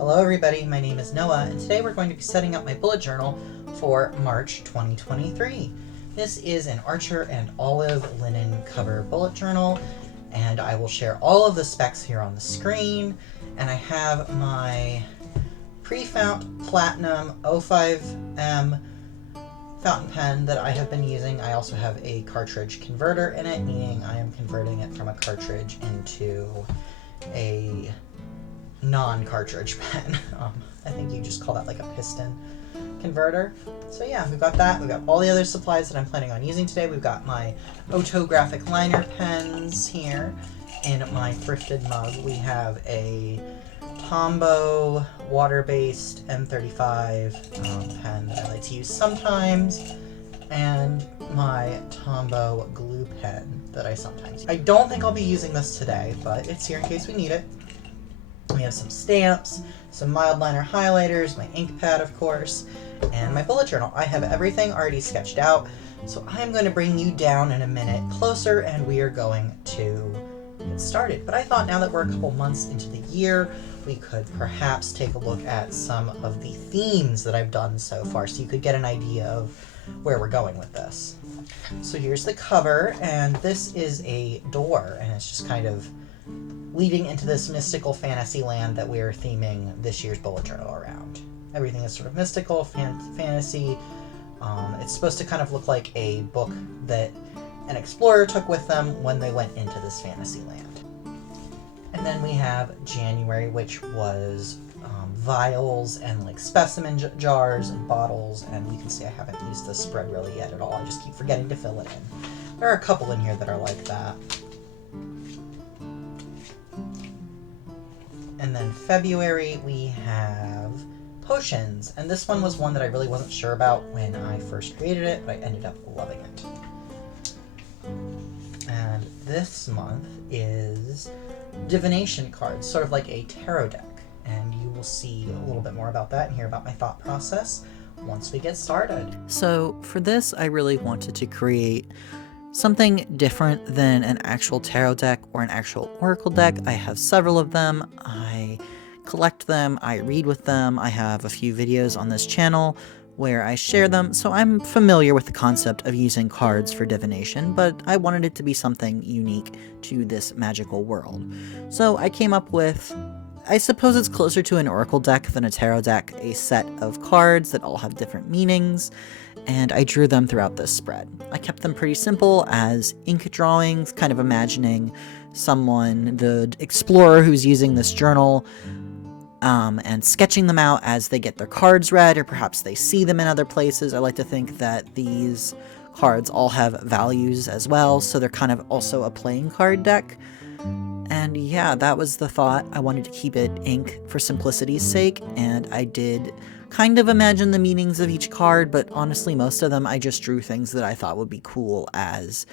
Hello everybody, my name is Noah, and today we're going to be setting up my bullet journal for March 2023. This is an Archer and Olive linen cover bullet journal, and I will share all of the specs here on the screen. And I have my pre-fount Platinum 05M fountain pen that I have been using. I also have a cartridge converter in it, meaning I am converting it from a cartridge into a non-cartridge pen. I think you just call that like a piston converter. So yeah, we've got that. We've got all the other supplies that I'm planning on using today. We've got my autographic liner pens here in my thrifted mug. We have a Tombow water-based M35 pen that I like to use sometimes, and my Tombow glue pen that I sometimes use. I don't think I'll be using this today, but it's here in case we need it. We have some stamps, some mild liner highlighters, my ink pad of course, and my bullet journal. I have everything already sketched out, so I'm going to bring you down in a minute closer and we are going to get started. But I thought now that we're a couple months into the year, we could perhaps take a look at some of the themes that I've done so far so you could get an idea of where we're going with this. So here's the cover, and this is a door, and it's just kind of leading into this mystical fantasy land that we're theming this year's bullet journal around. Everything is sort of mystical, fantasy. It's supposed to kind of look like a book that an explorer took with them when they went into this fantasy land. And then we have January, which was vials and like specimen jars and bottles, and you can see I haven't used this spread really yet at all. I just keep forgetting to fill it in. There are a couple in here that are like that. And then February we have potions, and this one was one that I really wasn't sure about when I first created it, but I ended up loving it. And this month is divination cards, sort of like a tarot deck, and you will see a little bit more about that and hear about my thought process once we get started. So for this, I really wanted to create something different than an actual tarot deck or an actual oracle deck. I have several of them. I collect them. I read with them. I have a few videos on this channel where I share them, so I'm familiar with the concept of using cards for divination, but I wanted it to be something unique to this magical world. So I came up with, I suppose it's closer to an oracle deck than a tarot deck, a set of cards that all have different meanings, and I drew them throughout this spread. I kept them pretty simple as ink drawings, kind of imagining someone, the explorer who's using this journal, and sketching them out as they get their cards read, or perhaps they see them in other places. I like to think that these cards all have values as well, so they're kind of also a playing card deck. And yeah, that was the thought. I wanted to keep it ink for simplicity's sake, and I did kind of imagine the meanings of each card, but honestly most of them I just drew things that I thought would be cool as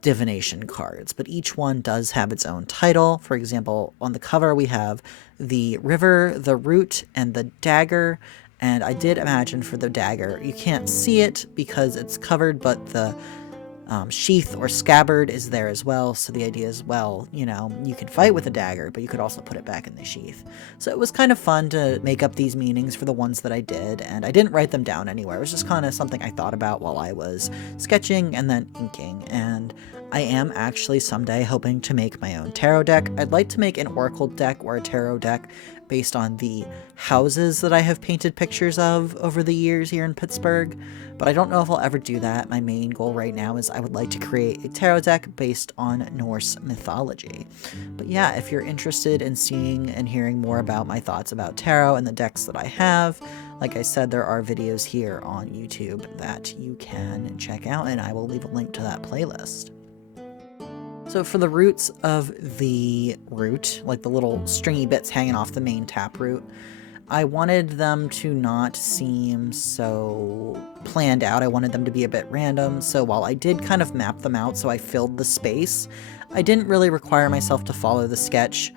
divination cards. But each one does have its own title. For example, on the cover we have the river, the root, and the dagger. And I did imagine for the dagger, you can't see it because it's covered, but the sheath or scabbard is there as well. So the idea is, well, you know, you can fight with a dagger, but you could also put it back in the sheath. So it was kind of fun to make up these meanings for the ones that I did, and I didn't write them down anywhere. It was just kind of something I thought about while I was sketching and then inking. And I am actually someday hoping to make my own tarot deck. I'd like to make an oracle deck or a tarot deck based on the houses that I have painted pictures of over the years here in Pittsburgh, but I don't know if I'll ever do that. My main goal right now is I would like to create a tarot deck based on Norse mythology. But yeah, if you're interested in seeing and hearing more about my thoughts about tarot and the decks that I have, like I said, there are videos here on YouTube that you can check out, and I will leave a link to that playlist. So for the roots of the root, like the little stringy bits hanging off the main taproot, I wanted them to not seem so planned out. I wanted them to be a bit random. So while I did kind of map them out so I filled the space, I didn't really require myself to follow the sketch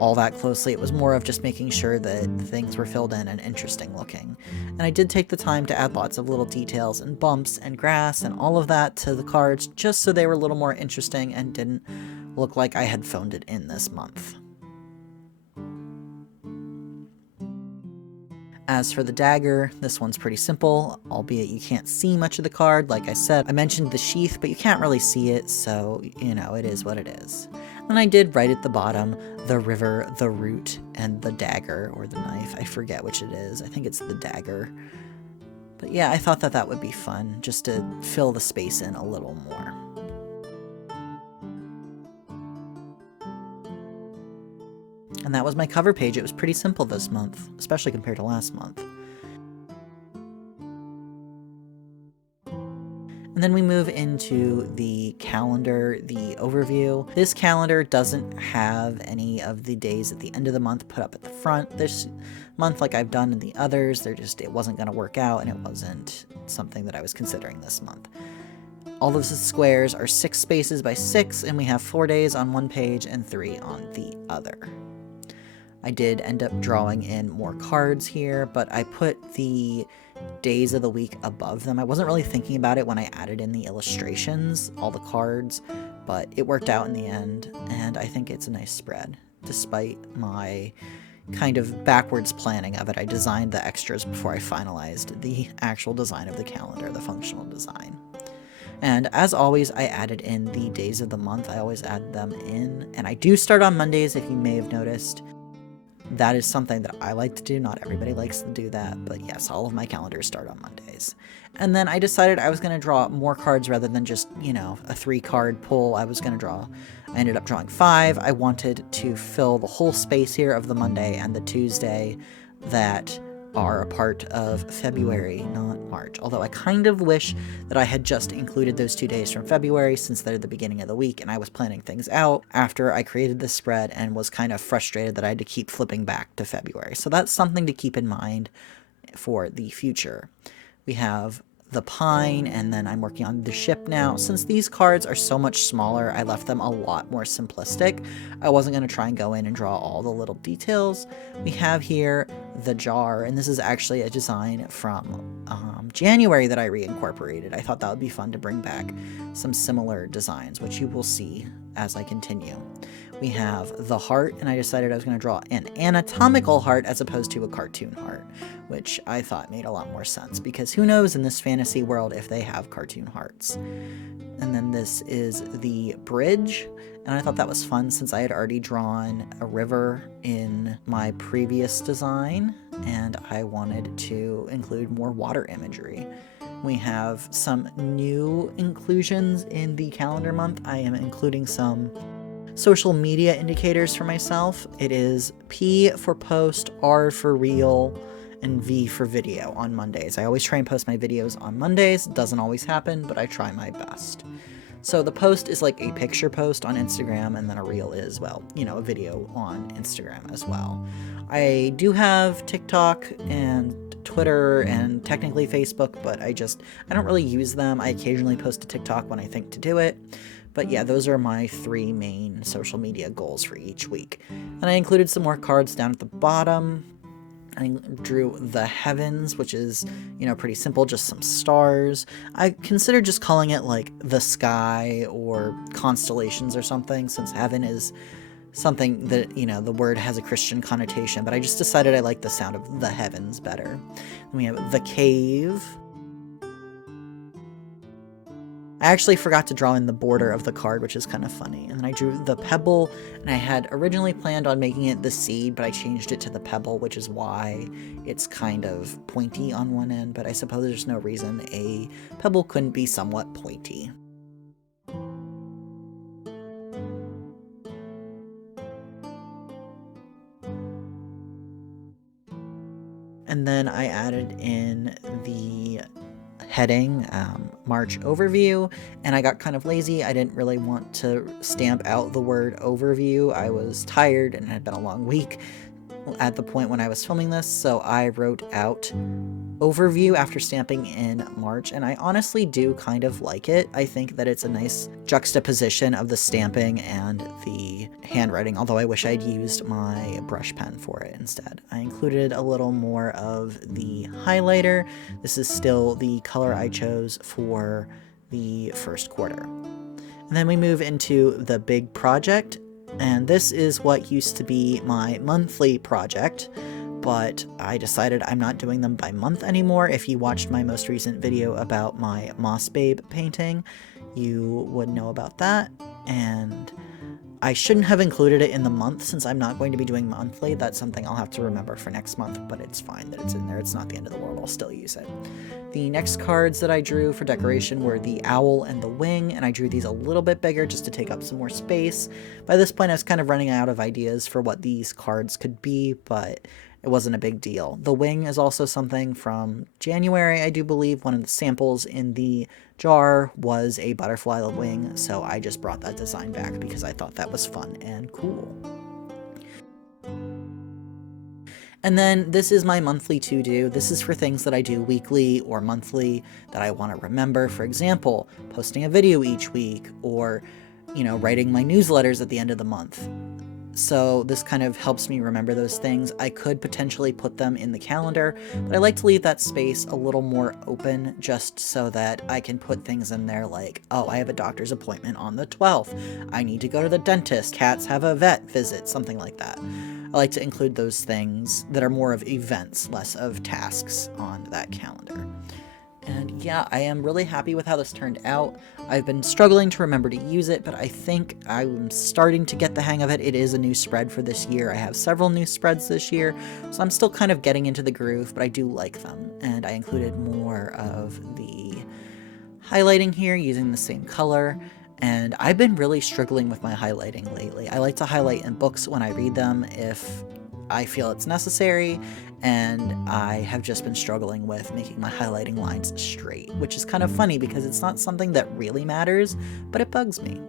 all that closely. It was more of just making sure that things were filled in and interesting looking. And I did take the time to add lots of little details and bumps and grass and all of that to the cards, just so they were a little more interesting and didn't look like I had phoned it in this month. As for the dagger, this one's pretty simple, albeit you can't see much of the card. Like I said, I mentioned the sheath, but you can't really see it, so, you know, it is what it is. And I did write at the bottom, the river, the root, and the dagger, or the knife. I forget which it is. I think it's the dagger. But yeah, I thought that that would be fun, just to fill the space in a little more. And that was my cover page. It was pretty simple this month, especially compared to last month. And then we move into the calendar, the overview. This calendar doesn't have any of the days at the end of the month put up at the front. This month, like I've done in the others, it wasn't going to work out, and it wasn't something that I was considering this month. All of the squares are 6 spaces by 6, and we have 4 days on one page and 3 on the other. I did end up drawing in more cards here, but I put the days of the week above them. I wasn't really thinking about it when I added in the illustrations, all the cards, but it worked out in the end, and I think it's a nice spread. Despite my kind of backwards planning of it, I designed the extras before I finalized the actual design of the calendar, the functional design. And as always, I added in the days of the month. I always add them in, and I do start on Mondays, if you may have noticed. That is something that I like to do. Not everybody likes to do that, but yes, all of my calendars start on Mondays. And then I decided I was going to draw more cards rather than just, you know, a 3-card pull. I ended up drawing 5. I wanted to fill the whole space here of the Monday and the Tuesday that are a part of February, not March. Although I kind of wish that I had just included those 2 days from February, since they're the beginning of the week, and I was planning things out after I created this spread and was kind of frustrated that I had to keep flipping back to February. So that's something to keep in mind for the future. We have the pine, and then I'm working on the ship now. Since these cards are so much smaller, I left them a lot more simplistic. I wasn't going to try and go in and draw all the little details. We have here the jar, and this is actually a design from January that I reincorporated. I thought that would be fun to bring back some similar designs, which you will see as I continue. We have the heart, and I decided I was going to draw an anatomical heart as opposed to a cartoon heart, which I thought made a lot more sense, because who knows in this fantasy world if they have cartoon hearts. And then this is the bridge, and I thought that was fun since I had already drawn a river in my previous design, and I wanted to include more water imagery. We have some new inclusions in the calendar month. I am including some social media indicators for myself. It is P for post, R for reel, and V for video on Mondays. I always try and post my videos on Mondays. Doesn't always happen, but I try my best. So the post is like a picture post on Instagram, and then a reel is, well, you know, a video on Instagram as well. I do have TikTok and Twitter and technically Facebook, but I don't really use them. I occasionally post to TikTok when I think to do it. But yeah, those are my 3 main social media goals for each week. And I included some more cards down at the bottom. I drew the heavens, which is, you know, pretty simple, just some stars. I considered just calling it like the sky or constellations or something, since heaven is something that, you know, the word has a Christian connotation, but I just decided I like the sound of the heavens better. And we have the cave. I actually forgot to draw in the border of the card, which is kind of funny. And then I drew the pebble, and I had originally planned on making it the seed, but I changed it to the pebble, which is why it's kind of pointy on one end, but I suppose there's no reason a pebble couldn't be somewhat pointy. And then I added in the heading, March overview, and I got kind of lazy. I didn't really want to stamp out the word overview. I was tired and it had been a long week at the point when I was filming this, so I wrote out overview after stamping in March, and I honestly do kind of like it. I think that it's a nice juxtaposition of the stamping and the handwriting, although I wish I'd used my brush pen for it instead. I included a little more of the highlighter. This is still the color I chose for the first quarter. And then we move into the big project, and this is what used to be my monthly project, but I decided I'm not doing them by month anymore. If you watched my most recent video about my Moss Babe painting, you would know about that, and I shouldn't have included it in the month since I'm not going to be doing monthly. That's something I'll have to remember for next month, but it's fine that it's in there. It's not the end of the world. I'll still use it. The next cards that I drew for decoration were the owl and the wing, and I drew these a little bit bigger just to take up some more space. By this point, I was kind of running out of ideas for what these cards could be, but it wasn't a big deal. The wing is also something from January, I do believe. One of the samples in the jar was a butterfly wing, so I just brought that design back because I thought that was fun and cool. And then this is my monthly to-do. This is for things that I do weekly or monthly that I want to remember. For example, posting a video each week, or, writing my newsletters at the end of the month. So this kind of helps me remember those things. I could potentially put them in the calendar, but I like to leave that space a little more open just so that I can put things in there like, oh, I have a doctor's appointment on the 12th. I need to go to the dentist. Cats have a vet visit, something like that. I like to include those things that are more of events, less of tasks on that calendar. And yeah, I am really happy with how this turned out. I've been struggling to remember to use it, but I think I'm starting to get the hang of it. It is a new spread for this year. I have several new spreads this year, so I'm still kind of getting into the groove, but I do like them. And I included more of the highlighting here using the same color. And I've been really struggling with my highlighting lately. I like to highlight in books when I read them if I feel it's necessary, and I have just been struggling with making my highlighting lines straight, which is kind of funny because it's not something that really matters, but it bugs me.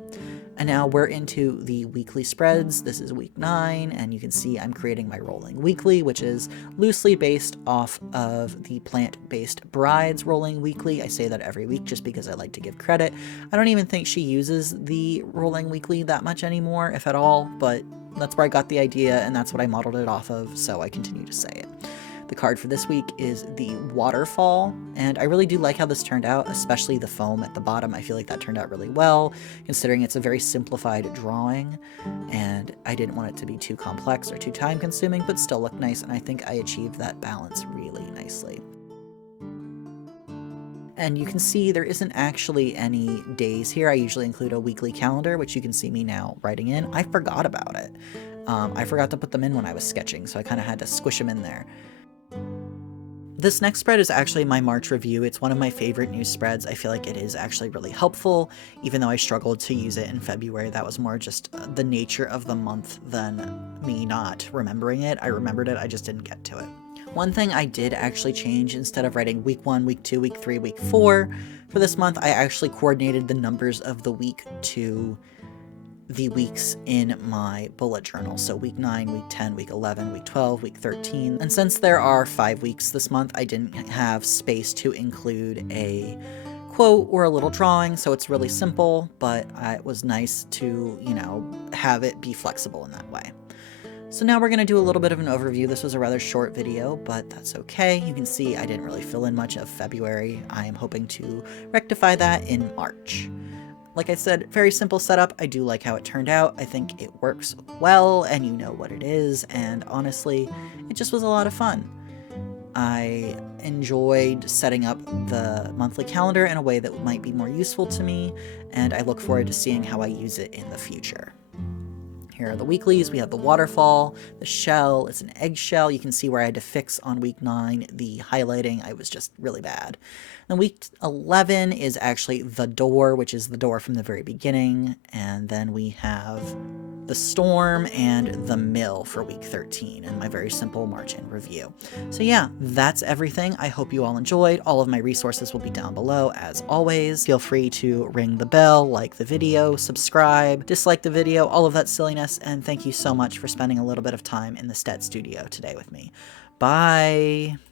And now we're into the weekly spreads. This is week 9, and you can see I'm creating my rolling weekly, which is loosely based off of the Plant-Based Brides rolling weekly. I say that every week just because I like to give credit. I don't even think she uses the rolling weekly that much anymore, if at all, but that's where I got the idea, and that's what I modeled it off of, so I continue to say it. The card for this week is the waterfall, and I really do like how this turned out, especially the foam at the bottom. I feel like that turned out really well, considering it's a very simplified drawing, and I didn't want it to be too complex or too time-consuming, but still look nice, and I think I achieved that balance really nicely. And you can see there isn't actually any days here. I usually include a weekly calendar, which you can see me now writing in. I forgot about it. I forgot to put them in when I was sketching, so I kind of had to squish them in there. This next spread is actually my March review. It's one of my favorite news spreads. I feel like it is actually really helpful, even though I struggled to use it in February. That was more just the nature of the month than me not remembering it. I remembered it, I just didn't get to it. One thing I did actually change, instead of writing week 1, week 2, week 3, week 4, for this month, I actually coordinated the numbers of the week to the weeks in my bullet journal. So week 9, week 10, week 11, week 12, week 13. And since there are 5 weeks this month, I didn't have space to include a quote or a little drawing, so it's really simple, but it was nice to, have it be flexible in that way. So now we're going to do a little bit of an overview. This was a rather short video, but that's okay. You can see I didn't really fill in much of February. I am hoping to rectify that in March. Like I said, very simple setup. I do like how it turned out. I think it works well, and you know what it is, and honestly, it just was a lot of fun. I enjoyed setting up the monthly calendar in a way that might be more useful to me, and I look forward to seeing how I use it in the future. Here are the weeklies. We have the waterfall, the shell. It's an eggshell. You can see where I had to fix on week 9 the highlighting. I was just really bad. Then week 11 is actually the door, which is the door from the very beginning. And then we have the storm and the mill for week 13 and my very simple March in review. So yeah, that's everything. I hope you all enjoyed. All of my resources will be down below as always. Feel free to ring the bell, like the video, subscribe, dislike the video, all of that silliness, and thank you so much for spending a little bit of time in the Stead studio today with me. Bye!